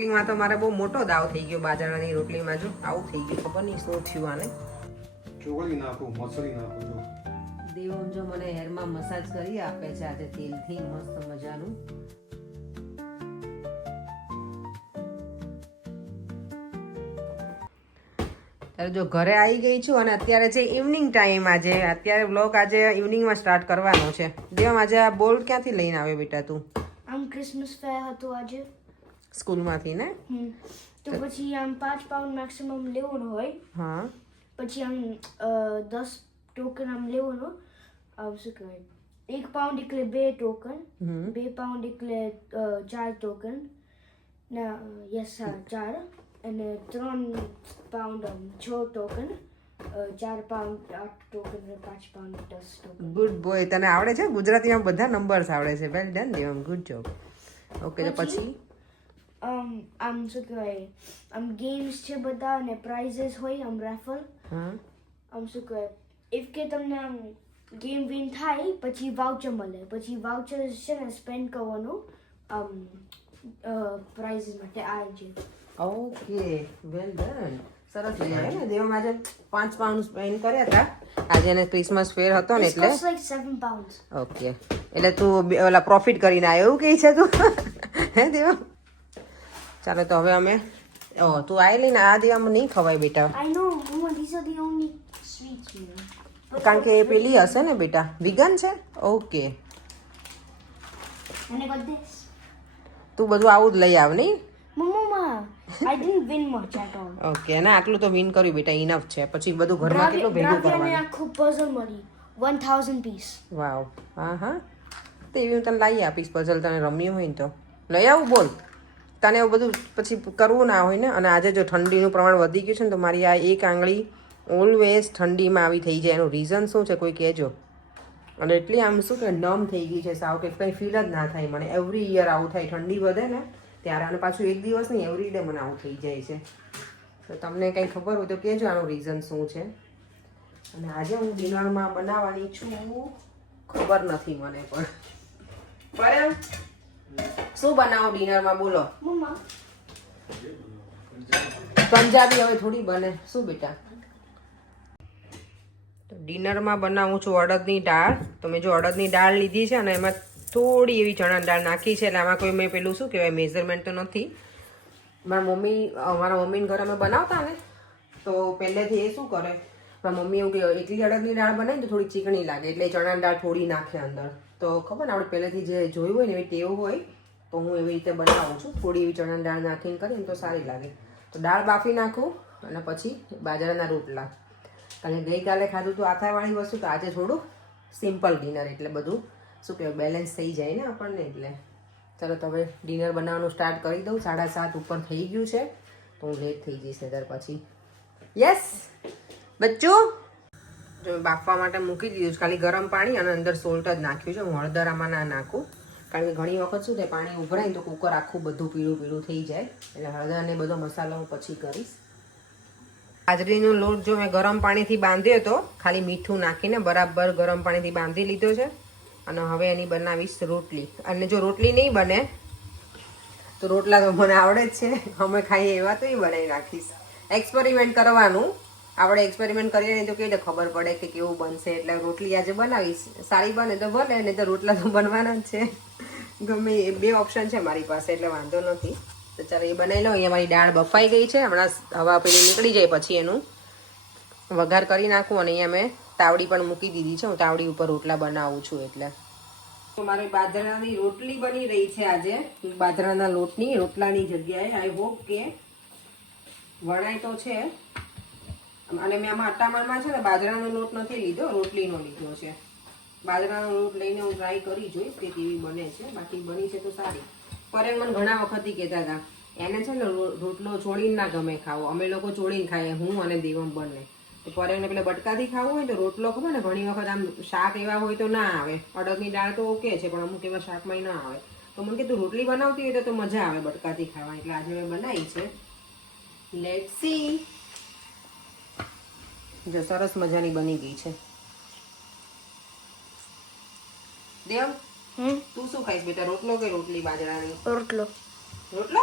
રોટલીમાં તો મારે બહુ મોટો દાવ થઈ ગયો બાજરાની રોટલીમાં. જો આવું થઈ ગયું, ખબર નહીં શું થયું આને. ચોળી નાખું, મસળી નાખું. જો દેવમ જો મને હેરમાં મસાજ કરી આપે છે આજે તેલથી મસ્ત મજાનું. ત્યારે જો ઘરે આવી ગઈ છું અને અત્યારે છે ઇવનિંગ ટાઈમ. અત્યારે વ્લોગ આજે ઇવનિંગમાં સ્ટાર્ટ કરવાનો છે. દેવમ આજે આ બોલ ક્યાંથી લઈને આવ્યો બેટા તું? આમ ક્રિસમસ ફેર હતો આજે સ્કૂલમાંથી ને? તો પછી આમ 5 પાઉન્ડ મેક્સિમમ લેવાનું હોય. હા. પછી આમ 10 ટોકન આમ લેવાનું. શું કહેવાય, 1 પાઉન્ડ એટલે 2 ટોકન, 2 પાઉન્ડ એટલે 4 ટોકન ના યસ 4, અને 3 pound 6 token, 4 pound 8 token, 5 pound 10 token. Good boy, તને આવડે છે ગુજરાતીમાં બધા નંબર્સ આવડે છે. Well done Devam, good job. Okay તો પછી આમ શું કહેવાય, આમ ગેમ્સ છે બધા અને પ્રાઇઝીસ હોય આમ રેફર. આમ શું કહેવાય, ઇફ કે તમને આમ ગેમ વિન થાય પછી વાઉચર મળે. પછી વાઉચર છે ને સ્પેન્ડ કરવાનું પ્રાઇઝીસ માટે આ છે. ઓકે વેલ ડન, સરસ લઈ આવ્યા ને દેવમ. આજે 5 પાઉન્ડ સ્પેન્ડ કર્યા હતા આજે, એને ક્રિસમસ ફેર હતો ને એટલે. It's like 7 pounds. ઓકે, એટલે તું ઓલા પ્રોફિટ કરીને આવ્યો એવું કહે છે તું? હે દેવમ? ચાલો તો હવે અમે તું આવી લઈને આ દેવમ નહીં ખવાય બેટા, I know, Mama, these are the only sweets we have. કારણ કે એ પેલી હશે ને બેટા, વિગન છે. Okay, And I got this. તું બધું આવું જ લઈ આવ નહીં? Mama, I didn't win much at all. Okay, અને આટલું તો વિન કર્યું બેટા, ઇનફ છે. પછી બધું ઘરમાં કેટલું ભેગું Bravia ને કરવાનું. આખું puzzle મળી 1000 piece. વાવ, હા હા, તો એવી હું તને લાવી આપીશ પઝલ. તને રમ્યું હોય ને તો લઈ આવું. બોલ, તને એવું બધું પછી કરવું ના હોય ને. અને આજે જો ઠંડીનું પ્રમાણ વધી ગયું છે ને, તો મારી આ એક આંગળી ઓલવેઝ ઠંડીમાં આવી થઈ જાય. એનું રીઝન શું છે કોઈ કહેજો. અને એટલી આમ શું કે નમ થઈ ગઈ છે સાવ, કે કંઈ ફીલ જ ના થાય મને. એવરી યર આવું થાય, ઠંડી વધે ને ત્યારે. અને પાછું એક દિવસ નહીં, એવરી ડે મને આવું થઈ જાય છે. તો તમને કંઈ ખબર હોય તો કહેજો આનું રીઝન શું છે. અને આજે હું ડિનરમાં બનાવવાની છું, ખબર નથી મને પણ શું બનાવો ડિનરમાં બોલો? Mama, પંજાબી હવે થોડી બને શું બેટા? તો ડિનરમાં બનાવું છું અડદની દાળ. તો મેં જો અડદની દાળ લીધી છે અને એમાં થોડી એવી ચણા દાળ નાખી છે. એટલે આમાં કોઈ મેં પેલું શું કહેવાય મેઝરમેન્ટ તો નથી. મારા મમ્મીને ઘરે અમે બનાવતા ને તો પહેલેથી એ શું કરે, મારા મમ્મી એવું કે એકલી અડદની દાળ બનાવીને તો થોડી ચીકણી લાગે, એટલે ચણા દાળ થોડી નાખે અંદર. તો ખબર ને આપણે પહેલેથી જે જોયું હોય ને એવી ટેવ હોય, તો હું એવી રીતે બનાવું છું. થોડી એવી ચણા દાળ નાખીને કરીને તો સારી લાગે. તો દાળ બાફી નાખું અને પછી બાજરાના રોટલા. અને ગઈકાલે ખાધું તો આથાવાળી વસ્તુ, તો આજે થોડું સિમ્પલ ડિનર, એટલે બધું શું કહેવાય બેલેન્સ થઈ જાય ને આપણને. એટલે ચાલો તો હવે ડિનર બનાવવાનું સ્ટાર્ટ કરી દઉં. 7:30 ઉપર થઈ ગયું છે, તો હું લેટ થઈ જઈશ નહીતર પછી. યસ બચ્ચું, જો બાફવા માટે મૂકી દીધું છે. ખાલી ગરમ પાણી અને અંદર સોલ્ટ જ નાખ્યું છે. હું હળદર આમાં ના નાખું, કારણ કે ઘણી વખત શું થાય પાણી ઉભરાય ને તો કુકર આખું બધું પીળું પીળું થઈ જાય. એટલે હળદર ને બધો મસાલો હું પછી કરીશ. બાજરીનો લોટ જો મેં ગરમ પાણીથી બાંધ્યો હતો, ખાલી મીઠું નાખીને બરાબર ગરમ પાણીથી બાંધી લીધો છે. અને હવે એની બનાવીશ રોટલી. અને જો રોટલી નહીં બને તો રોટલા તો મને આવડે જ છે, અમે ખાઈએ એવા તો એ બનાવી નાખીશ. એક્સપેરિમેન્ટ કરવાનું, આપણે એક્સપેરિમેન્ટ કરીએ નહીં તો કેવી રીતે ખબર પડે કે કેવું બનશે. એટલે રોટલી આજે બનાવીશ, સારી બને તો બને, નહીં તો રોટલા તો બનવાના જ છે. ગમે એ 2 ઓપ્શન છે મારી પાસે, એટલે વાંધો નથી. તો ચાલો એ બનાવી લો. અહીંયા મારી દાળ બફાઈ ગઈ છે, હમણાં હવા પેલી નીકળી જાય પછી એનું વઘાર કરી નાખું. અને અહીંયા મેં તાવડી પણ મૂકી દીધી છે, હું તાવડી ઉપર રોટલા બનાવું છું. એટલે તો મારી બાજરાની રોટલી બની રહી છે આજે, બાજરાના લોટની રોટલાની જગ્યાએ. આઈ હોપ કે વણાય તો છે. અને મેં આમાં અટામણમાં છે ને બાજરાનો લોટ નથી લીધો, રોટલીનો લીધો છે. બાજરાનો લોટ લઈને હું ટ્રાય કરી જોઈશ કે કેવી બને છે. બાકી બની છે તો સારી. પરેમ મને ઘણા વખતથી કહેતા હતા એને છે ને રોટલો ચોળીને ના ગમે ખાવો. અમે લોકો ચોળીને ખાઈએ, હું અને દેવમ બંને. તો પરેમને પેલા બટકાથી ખાવું હોય તો રોટલો ખબર ને ઘણી વખત આમ શાક એવા હોય તો ના આવે. અડદની દાળ તો ઓકે છે, પણ અમુક એવા શાકમાં ના આવે. તો મને કીધું રોટલી બનાવતી હોય તો મજા આવે બટકાથી ખાવા. એટલે આજે મેં બનાવી છે. Let's see. જો સરસ મજાની બની ગઈ છે. દેવ તું શું ખાઈશ બેટા, રોટલો કે રોટલી બાજરાની? રોટલો. રોટલો?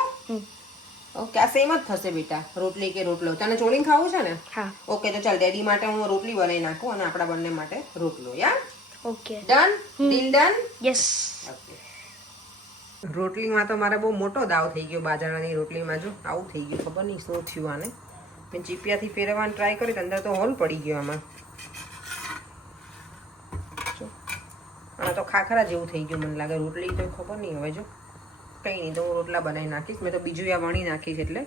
ઓકે આ સેમ જ થશે બેટા, રોટલી કે રોટલો. તને ચોળીને ખાવું છે ને? હા. ઓકે તો ચાલ ડેડી માટે હું રોટલી બનાવી નાખું અને આપણા બંને માટે રોટલો. Yeah okay. Done? Deal done? Yes. રોટલીમાં તો મારે બહુ મોટો દાવ થઈ ગયો બાજરાની રોટલીમાં. જો આવું થઈ ગયું, ખબર નહીં શું થયું આને. મેં ચીપિયાથી ફેરવવાની ટ્રાય કરી તો અંદર તો હોલ પડી ગયો આમાં. જો આ તો ખાખરા જેવું થઈ ગયું મને લાગે. રોટલી તો ખબર નહીં હવે. જો કંઈ નહીં, તો હું રોટલા બનાવી નાખીશ. મેં તો બીજું આ વણી નાખીશ એટલે.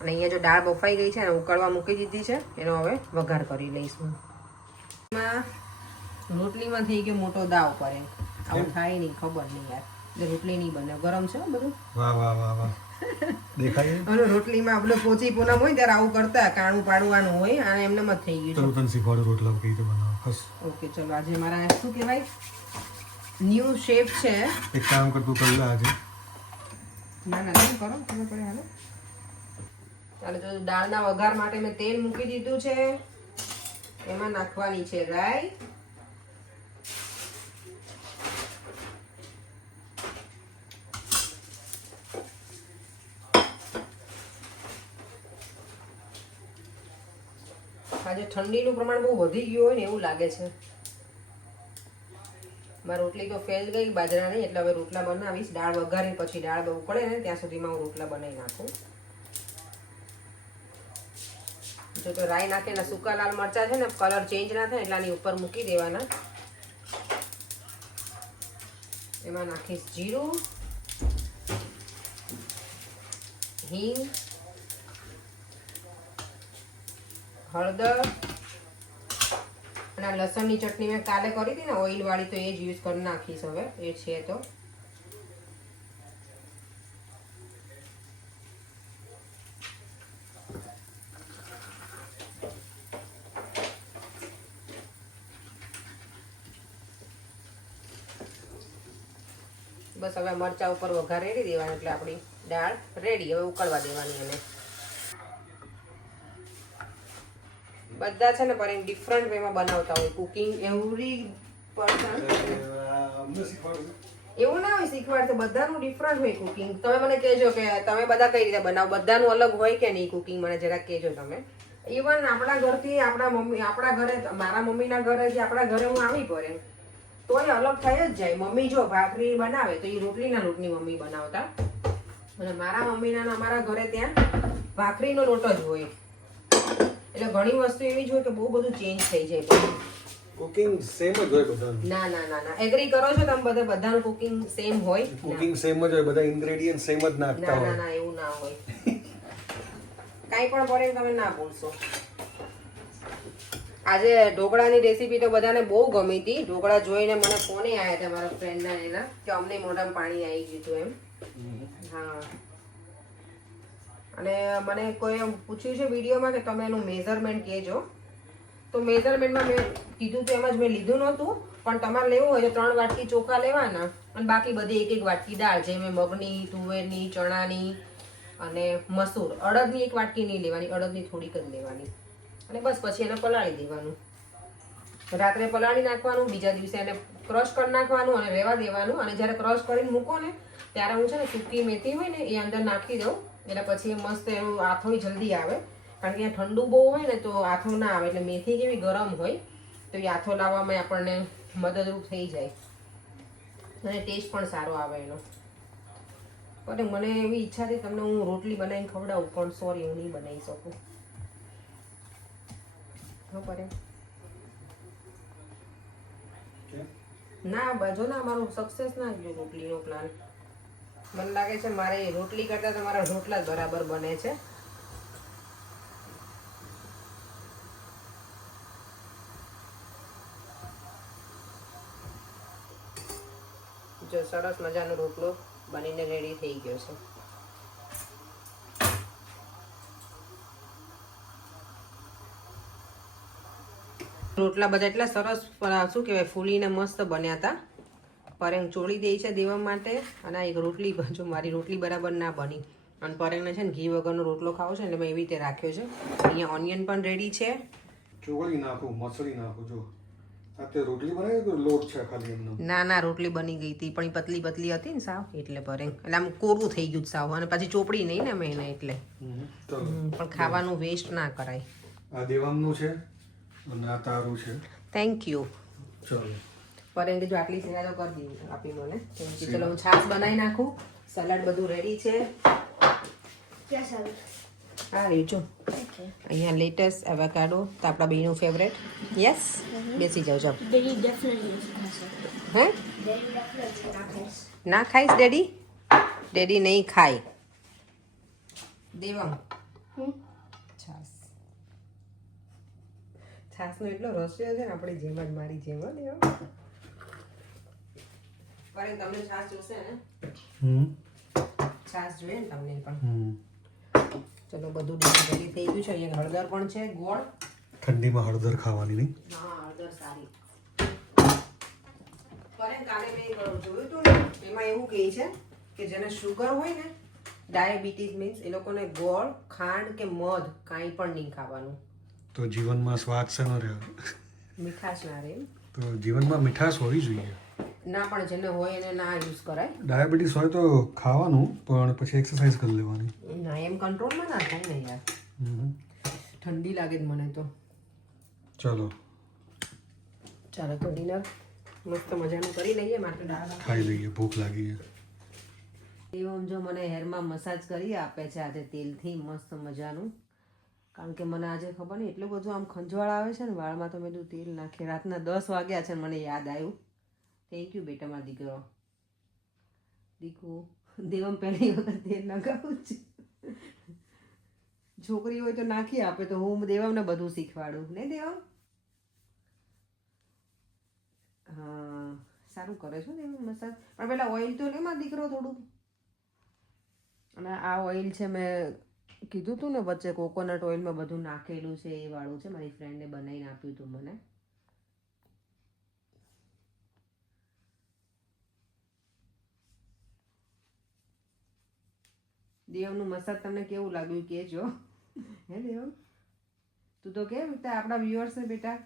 અને અહીંયા જો દાળ બફાઈ ગઈ છે અને ઉકળવા મૂકી દીધી છે, એનો હવે વઘાર કરી લઈશ હું. રોટલીમાં થઈ ગયો મોટો દાવ પર. આવું થાય નહીં, ખબર નહીં યાર. રોટલી નહીં બને, ગરમ છે બધું. વાહ વાહ વાહ વાહ દેખાય. અને રોટલીમાં આપણે પોચી પૂનમ હોય ત્યારે આવું કરતા, કાણું પાડવાનું હોય, અને એમને જ થઈ ગયું ચલો તને શીખવાડું રોટલા કઈ રીતે બનાવો. બસ ઓકે ચલો. આજે મારા શું કહેવાય, ન્યૂ શેફ છે. એક કામ કર તું કરી લે આજે. ના ના તમે કરો, તમે પડે હાલો. ચાલો જો દાળના વઘાર માટે મેં તેલ મૂકી દીધું છે. એમાં નાખવાની છે રાઈ. આજે ઠંડીનું પ્રમાણ બહુ વધી ગયું હોય ને એવું લાગે છે. મારી રોટલી તો ફેલ ગઈ બાજરાની, એટલે હવે રોટલા બનાવીશ. દાળ વઘારીને પછી દાળ ઉકળે ને ત્યાં સુધીમાં હું રોટલા બનાવી નાખું. જો તો રાઈ નાખીને સૂકા લાલ મરચા છે ને કલર ચેન્જ ના થાય એટલે આની ઉપર મૂકી દેવાના. એમાં નાખીશ જીરું, હિંગ, હળદર અને લસણની ચટણી મેં કાલે કરી હતી ને ઓઇલ વાળી, તો એ જ યુઝ કરી નાખીશ હવે. એ છે તો બસ હવે મરચા ઉપર વઘાર રેડી દેવાનું એટલે આપણી દાળ રેડી. હવે ઉકળવા દેવાની. એને બધા છે ને પણ ડિફરન્ટ વેમાં બનાવતા હોય કુકિંગ. એવરી પર્સન એવું ના હોય શીખવાડ તો બધાનું ડિફરન્ટ હોય કુકિંગ. તમે મને કહેજો કે તમે બધા કઈ રીતે બનાવો, બધાનું અલગ હોય કે નહીં કુકિંગ, મને જરાક કહેજો તમે. ઇવન આપણા ઘરથી આપણા ઘરે, મારા મમ્મીના ઘરેથી આપણા ઘરે હું આવી પડે તોય અલગ થઈ જ જાય. મમ્મી જો ભાખરી બનાવે તો એ રોટલીના લોટની મમ્મી બનાવતા, અને મારા મમ્મીના અમારા ઘરે ત્યાં ભાખરીનો લોટ જ હોય. એટલે ઘણી વસ્તુ એવી જ હોય કે બહુ બધું ચેન્જ થઈ જાય. કુકિંગ સેમ જ હોય બધાનું. ના ના ના ના, એગ્રી કરો છો તમે? બધાનું કુકિંગ સેમ હોય? કુકિંગ સેમ જ હોય, બધા ઇન્ગ્રેડિયન્ટ સેમ જ નાખતા ના ના હોય. ના, એવું ના હોય. કાંઈ પણ પડે તમે ના બોલશો. આજે ઢોકળાની રેસીપી તો બધાને બહુ ગમી હતી. ઢોકળા જોઈને મને ફોને આવ્યા હતા મારા ફ્રેન્ડના એના, કે અમને મોઢામાં પાણી આવી ગયું હતું એમ. હા, અને મને કોઈ એમ પૂછ્યું છે વિડીયોમાં કે તમે એનું મેઝરમેન્ટ કહેજો. તો મેઝરમેન્ટમાં મેં કીધું તો એમ જ મેં લીધું નહોતું, પણ તમારે લેવું હોય તો 3 વાટકી ચોખા લેવાના અને બાકી બધી 1-1 વાટકી દાળ, જે મેં મગની, તુવેરની, ચણાની અને મસૂર. અડદની 1 વાટકી નહીં લેવાની, અડદની થોડીક જ લેવાની. અને બસ પછી એને પલાળી દેવાનું. રાત્રે પલાળી નાખવાનું, બીજા દિવસે એને ક્રશ કરી નાખવાનું અને રહેવા દેવાનું. અને જ્યારે ક્રશ કરીને મૂકો ને ત્યારે હું છે ને સૂકી મેથી હોય ને એ અંદર નાખી દઉં, એટલે પછી એ મસ્ત એવું આથો જલ્દી આવે. કારણ કે ઠંડુ બહુ હોય ને તો આથો ના આવે. એટલે મેથી કેવી ગરમ હોય તો એ આથો લાવવામાં આપણને મદદરૂપ થઈ જાય અને ટેસ્ટ પણ સારો આવે એનો. પણ મને એવી ઈચ્છા હતી તમને હું રોટલી બનાવીને ખવડાવું, પણ સોરી હું નહીં બનાવી શકું. પડે ના બાજુ ના, અમારું સક્સેસ ના ગયો રોટલીનો પ્લાન. મને લાગે છે મારે રોટલી કરતા તમારા રોટલા જ બરાબર બને છે. જો સરસ મજાનો રોટલો બનીને રેડી થઈ ગયો છે. રોટલા બધા એટલા સરસ શું કહેવાય ફૂલીને મસ્ત બન્યા હતા. પરેંગ ચોળી દે છે દેવા માટે. અને આ એક રોટલી, જો મારી રોટલી બરાબર ના બની, અને પરેંગને છે ને ઘી વગરનો રોટલો ખાવો છે એટલે મેં એવી રીતે રાખ્યો છે. અહીંયા ઓનિયન પણ રેડી છે. ચોળી નાખું, મસળી નાખું. જો અત્યારે રોટલી બનાવી તો લોટ છે ખાલી એમનો. ના રોટલી બની ગઈ હતી પણ ઈ પતલી પતલી હતી ને સાવ એટલે પરે એટલે આમ કોરું થઈ ગયું સાવ અને પછી ચોપડી નહીં ને મેં એને એટલે ચલો પણ ખાવાનું વેસ્ટ ના કરાય. આ દેવાંગનું છે અને આ તારું છે. Thank you. ચલો પરે કે જો આટલી સેવા તો કરી દીધી આપી મને. ચલો હું છાશ બનાવી નાખું. સલાડ બધું રેડી છે. क्या सलाद? હા રીજો Okay. અહીંયા લેટેસ્ટ એવોકાડો તો આપણા બેનું ફેવરેટ. યસ બેસી જાઓ જાઓ. Daddy definitely खाएगा. હે Daddy definitely not खाएगा. ના ખાઈશ ડેડી? ડેડી નહીં ખાય. દેવમ છાસ છાસનો એટલો રસ્યો છે ને આપણી જેમ જ મારી જેમ હો દેવમ. પણ તમને છાસ જોશે ને? છાસ જોઈએ ને તમને પણ. ચલો બધું રેડી થઈ ગયું છે. અહીંયા હળદર પણ છે, ગોળ. ઠંડીમાં હળદર ખાવાની નહીં. હા હળદર સારી. પણ કાલે મેં જોયું હતું ને એમાં એવું કહે છે કે જેને શુગર હોય ને ડાયાબિટીસ મીન્સ એ લોકોને ગોળ ખાંડ કે મધ કાંઈ પણ નહીં ખાવાનું. તો જીવનમાં સ્વાદ છે ન રહે. મીઠાશ ના રહે. તો જીવનમાં મીઠાશ હોવી જોઈએ. ના પણ જેને હોય એને ના યુઝ કરાય. ડાયાબિટીસ હોય તો ખાવાનું પણ પછી એક્સરસાઇઝ કરી લેવાની. ના એમ કંટ્રોલમાં ના થાય ને યાર. ઠંડી લાગે જ મને તો. ચલો ચાલો તો ડિનર મસ્ત મજાનું કરી લઈએ. માટે દાળ ખાઈ લઈએ, ભૂખ લાગી છે. એવમ જો મને હેરમાં મસાજ કરી આપે છે આજે તેલથી મસ્ત મજાનું. કારણ કે મને આજે ખબર નહીં એટલું બધું આમ ખંજવાળ આવે છે ને વાળમાં તો મેં બધું તેલ નાખે. રાતના 10 વાગ્યા છે મને યાદ આવ્યું. થેન્ક યુ બેટા મારા દીકરો. દીકુ દેવમ પહેલી વખત તેલ લગાવું છે. છોકરી હોય તો નાખી આપે તો હું દેવમને બધું શીખવાડું ને દેવમ. હા સારું કરે છે દેવમ મસાજ. પણ પેલા ઓઇલ તો લે મારો દીકરો થોડું. અને આ ઓઇલ છે મેં કીધું તું ને વચ્ચે કોકોનટ ઓઇલમાં બધું નાખેલું છે એ વાળું છે. મારી ફ્રેન્ડે બનાવીને આપ્યું હતું મને. દેવનું મસાજ તમને કેવું લાગ્યું કહેજો. હે દેવ તું તો કેમ આપણા વ્યુઅર્સ ને બેટા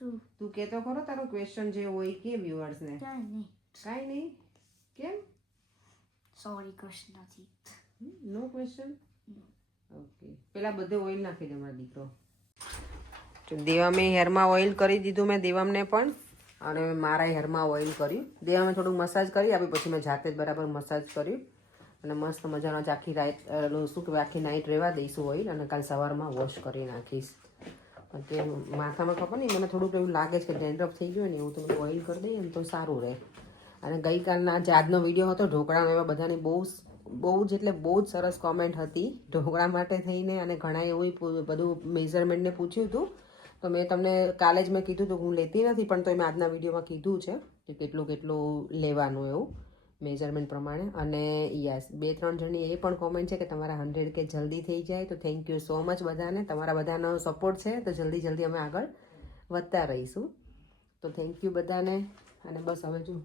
તું કહેતો ખરો તારો ક્વેશ્ચન જે હોય કે વ્યુઅર્સ ને? કાંઈ નહીં. કેમ? Sorry, question નથી. નો ક્વેશ્ચન. ઓકે પેલા બધે ઓઇલ નાખી દે મારો દીકરો. તો દેવામે હેરમાં ઓઇલ કરી દીધું મેં દેવામને પણ અને મારા હેરમાં ઓઇલ કર્યું. દેવામે થોડુંક મસાજ કરી આપી પછી મેં જાતે જ બરાબર મસાજ કર્યું અને મસ્ત મજાનો જ આખી રાત શું કહેવાય આખી નાઇટ રહેવા દઈશું ઓઇલ અને કાલ સવારમાં વોશ કરી નાખીશ. તે માથામાં ખબર નહીં મને થોડુંક એવું લાગે છે કે ડેન્ડ્રફ થઈ ગયું ને એવું તો બધું ઓઇલ કરી દઈએ ને તો સારું રહે. અને ગઈકાલના જે આજનો વિડીયો હતો ઢોકળાનો એમાં બધાને બહુ જ એટલે બહુ જ સરસ કોમેન્ટ હતી ઢોકળા માટે થઈને અને ઘણા એવું બધું મેઝરમેન્ટને પૂછ્યું હતું. તો મેં તમને કાલે જ મેં કીધું હતું હું લેતી નથી પણ તો મેં આજના વિડીયોમાં કીધું છે કે કેટલું કેટલું લેવાનું એવું મેઝરમેન્ટ પ્રમાણે. અને યસ 2-3 જણની એ પણ કોમેન્ટ છે કે તમારા 100K જલ્દી થઈ જાય. તો થેન્ક યુ સો મચ બધાને. તમારા બધાનો સપોર્ટ છે તો જલ્દી અમે આગળ વધતા રહીશું. તો થેન્ક યુ બધાને. અને બસ હવે જો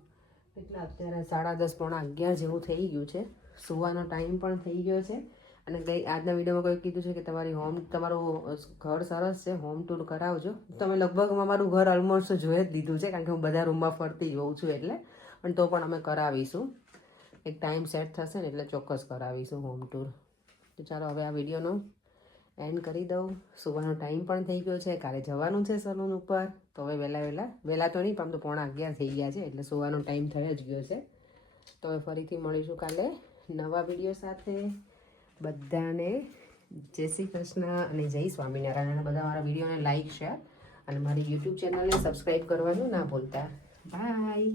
કેટલા અત્યારે 10:30 પોણા 11 જેવું થઈ ગયું છે. સુવાનો ટાઈમ પણ થઈ ગયો છે. અને આજના વિડીયોમાં કોઈ કીધું છે કે તમારું ઘર સરસ છે હોમ ટૂર કરાવજો. તમે લગભગ અમારું ઘર ઓલમોસ્ટ જોઈ જ લીધું છે કારણ કે હું બધા રૂમમાં ફરતી હોઉં છું એટલે. પણ તો પણ અમે કરાવીશું. એક ટાઈમ સેટ થશે ને એટલે ચોક્કસ કરાવીશું હોમ ટૂર. તો ચાલો હવે આ વિડીયોનો એન્ડ કરી દઉં. સુવાનો ટાઈમ પણ થઈ ગયો છે. કાલે જવાનું છે સલૂન ઉપર. તો હવે વહેલા તો નહીં પણ તો પોણા 11 થઈ ગયા છે એટલે સુવાનો ટાઈમ થઈ જ ગયો છે. તો હવે ફરીથી મળીશું કાલે નવા વિડીયો સાથે. બધાને જય શ્રી કૃષ્ણ અને જય સ્વામિનારાયણ. અને બધા મારા વિડીયોને લાઈક શેર અને મારી યુટ્યુબ ચેનલને સબસ્ક્રાઈબ કરવાનું ના ભૂલતા. બાય.